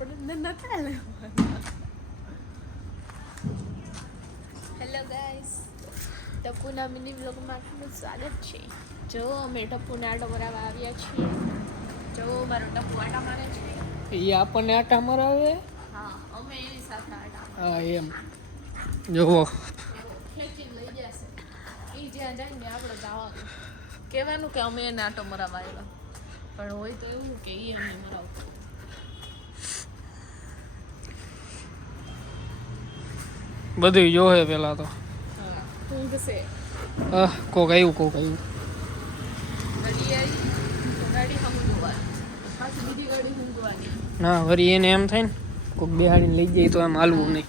આપણે નતા લેવાના. હેલો ગાઈસ, ટપુના મિની બ્લોગમાં આપનું સ્વાગત છે. જો અમે ટપુને આટો મરાવવા આવ્યા છીએ. જો મારો ટપુ આટા મારે છે. એ આપણને આટા મરાવે. હા, અમે એની સાથે આટા. હા એમ જોવો ખેંચીને લઈ જશે. એ જ્યાં જાય ને આપણે જવાનું. કહેવાનું કે અમે એને આટો મરાવવા આવ્યા. પણ હોય તો એવું કે એ અમને મરાવતો. બધું જોહે પેલા તો. હા, ઊંઘશે. કોક આવ્યું ગાડી આવી, ગાડી હંગવાની. પાછી બીજી ગાડી હંગવાની. ના વરી એને એમ થાય ને કોક બેહાડીને લઈ જાય તો એમ હાલવું નહીં.